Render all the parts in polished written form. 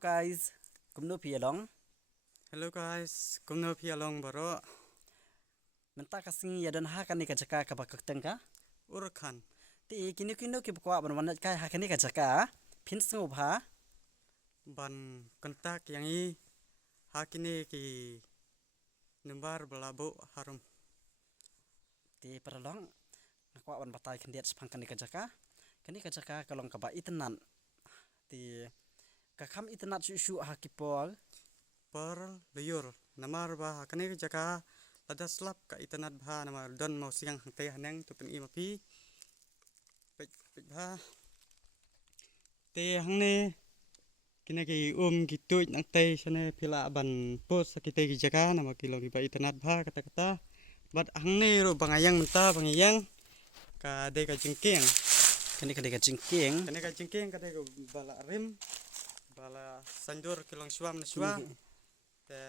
guys, kumno pialong. Hello guys, kumno pialong baro. Menta kasing yadan hakani ka jaka ka bakaktenga. Urkan. Ti kini ki bakwa ban wanat kai hakani ka jaka. Pinsu bha. Ban kontak yang i hakini ki numbar belabo harum. Ti peralong nakwa ban batai kendiat sepangkani ka jaka. Kani ka jaka kalong ka ba itenan. Ti kakam itenat su hakipol Per liur namar bah hakani ka jaka lada slap ka itenat bah namar don mau siang hangte hanang tu pen i mapi. Pek bah te hangne kina ki gitu nang te sane pila ban pos sakite ki jaka nama kilo ki ba itenat bah kata-kata bat hangne ro bangayang menta bangayang ka de ka jengkeng kani ka jengkeng ka de bala rim bala sanjur kilong suam na suam te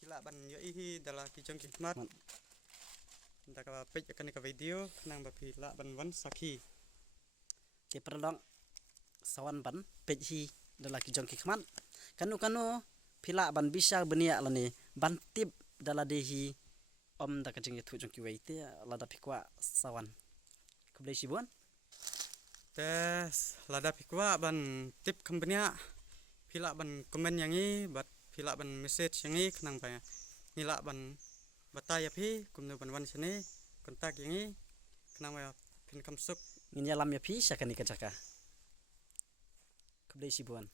pila ban yo ihi dala ki jong ki mat ndaka pej kani ka video nang ba pila ban wan saki ti peralong sawan ban pej dala ki jong ki khman kanu pila ban bisa benia lani ban tip dala dehi om da ka jeng thu jong ki weite lada pikwa sawan kublai sibuan tes lada pikwa ban tip kambenia pila ban komen yang i bat pila ban message yang i nang ba nila ban bataya phi kumno ban wan sene kontak yang i nang ba pin kamsuk nginyalam ya pi sakani ka jaka kublai sibuan